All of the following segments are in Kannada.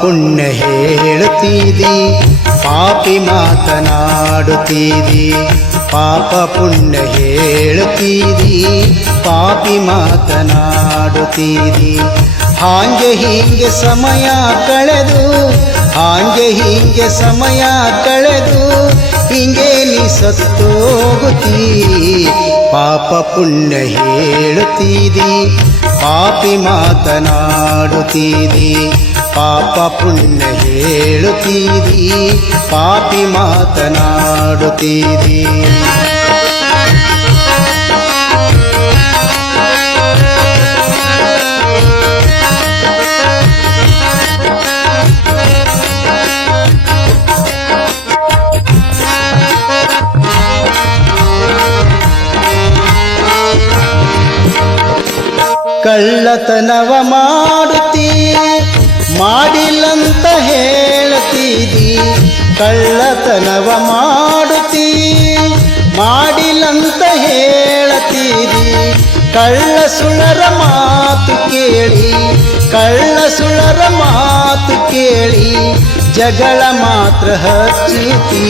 ಪುಣ್ಯ ಹೇಳುತ್ತೀದಿ, ಪಾಪಿ ಮಾತನಾಡುತ್ತೀದಿ. ಪಾಪ ಪುಣ್ಯ ಹೇಳುತ್ತೀದಿ, ಪಾಪಿ ಮಾತನಾಡುತ್ತೀದಿ. ಹಾಂಗೆ ಹೀಗೆ ಸಮಯ ಕಳೆದು, ಹಾಂಗೆ ಹೀಗೆ ಸಮಯ ಕಳೆದು, ಹಿಂಗೆ ನೀ ಸತ್ತೋಗುತ್ತೀ. ಪಾಪ ಪುಣ್ಯ ಹೇಳುತ್ತೀದಿ, ಪಾಪಿ ಮಾತನಾಡುತ್ತೀದಿ. ಪಾಪ ಪುಣ್ಯ ಹೇಳುತ್ತೀದಿ, ಪಾಪಿ ಮಾತನಾಡುತ್ತೀದಿ. ಕಳ್ಳತನವ ಮಾಡುತ್ತೀ, ಮಾಡಿಲ್ಲಂತ ಹೇಳುತ್ತೀದಿ. ಕಳ್ಳತನವ ಮಾಡುತ್ತೀ, ಮಾಡಿಲ್ಲಂತ ಹೇಳುತ್ತೀದಿ. ಕಳ್ಳ ಸುಳ್ಳರ ಮಾತು ಕೇಳಿ, ಕಳ್ಳ ಸುಳ್ಳರ ಮಾತು ಕೇಳಿ, ಜಗಳ ಮಾತ್ರ ಹಚ್ಚುತ್ತೀ.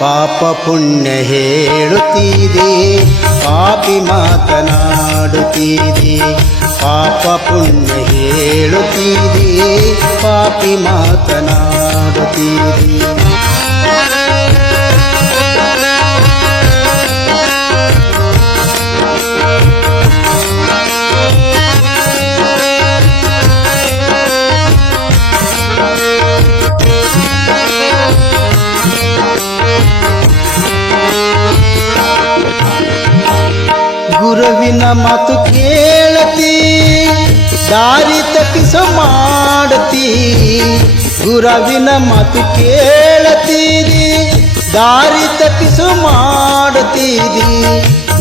ಪಾಪ ಪುಣ್ಯ ಹೇಳುತ್ತೀದಿ, ಪಾಪಿ ಮಾತನಾಡುತ್ತೀದಿ. ಪಾಪ ಪುಣ್ಯ ಹೇಳುತ್ತೀದಿ, ಪಾಪಿ ಮಾತನಾಡುತ್ತೀದಿ. ಗುರುವಿನ ಮಾತು ಕೇಳತಿ, ದಾರಿ ತಪ್ಪಿಸೋ ಮಾಡತಿ. ಗುರುವಿನ ಮಾತು ಕೇಳತೀರಿ, ದಾರಿ ತಪ್ಪಿಸೋ ಮಾಡುತ್ತೀರಿ.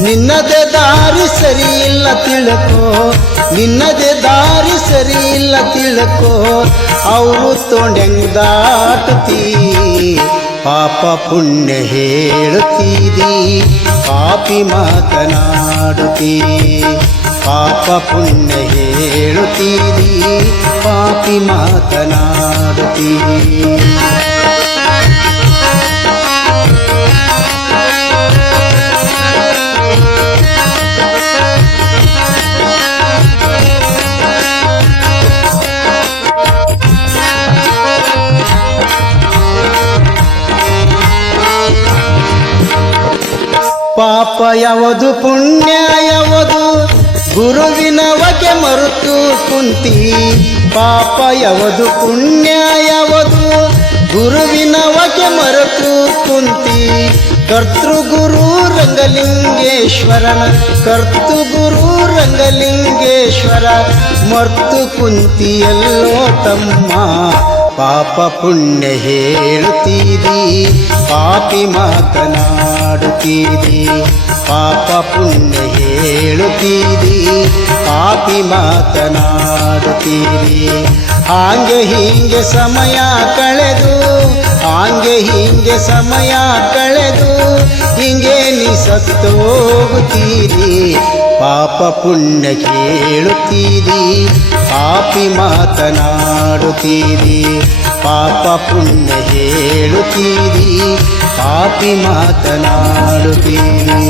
ನಿನ್ನದೇ ದಾರಿ ಸರಿ ಇಲ್ಲ ತಿಳ್ಕೋ, ನಿನ್ನದೇ ದಾರಿ ಸರಿ ಇಲ್ಲ ತಿಳ್ಕೋ. ಅವರು ತೊಂಡೆಂಗ್ ದಾಟುತ್ತೀ. ಪಾಪ ಪುಣ್ಯ ಹೇಳುತ್ತೀದಿ, ಪಾಪಿ ಮಾತನಾಡುತ್ತೀ. ಪಾಪ ಪುಣ್ಯ ಹೇಳುತ್ತೀದಿ, ಪಾಪಿ ಮಾತನಾಡುತ್ತೀ. ಪಾಪ ಯಾವುದು ಪುಣ್ಯ ಯಾವುದು, ಗುರುವಿನ ವಗೆ ಮರುತು ಕುಂತಿ. ಪಾಪ ಯಾವುದು ಪುಣ್ಯ ಯಾವುದು, ಗುರುವಿನ ವಗೆ ಮರುತು ಕುಂತಿ. ಕರ್ತೃ ಗುರು ರಂಗಲಿಂಗೇಶ್ವರನ, ಕರ್ತೃ ಗುರು ರಂಗಲಿಂಗೇಶ್ವರ ಮರ್ತು ಕುಂತಿಯಲ್ಲೋ ತಮ್ಮ. ಪಾಪ ಪುಣ್ಯ ಹೇಳುತ್ತೀದಿ, ಪಾಪಿ ಮಾತನಾಡುತ್ತೀದಿ. ಪಾಪ ಪುಣ್ಯ ಹೇಳುತ್ತೀದಿ, ಪಾಪಿ ಮಾತನಾಡುತ್ತೀರಿ. ಹಾಂಗೆ ಹೀಗೆ ಸಮಯ ಕಳೆದು, ಹಾಂಗೆ ಹೀಗೆ ಸಮಯ ಕಳೆದು, ಹಿಂಗೆ ನೀ ಸತ್ತೋಗುತ್ತೀರಿ. ಪಾಪ ಪುಣ್ಯ ಕೇಳುತ್ತೀರಿ, ಪಾಪಿ ಮಾತನಾಡುತ್ತೀರಿ. ಪಾಪ ಪುಣ್ಯ ಹೇಳುತ್ತೀರಿ, ಪಾಪಿ ಮಾತನಾಡುತ್ತೀರಿ.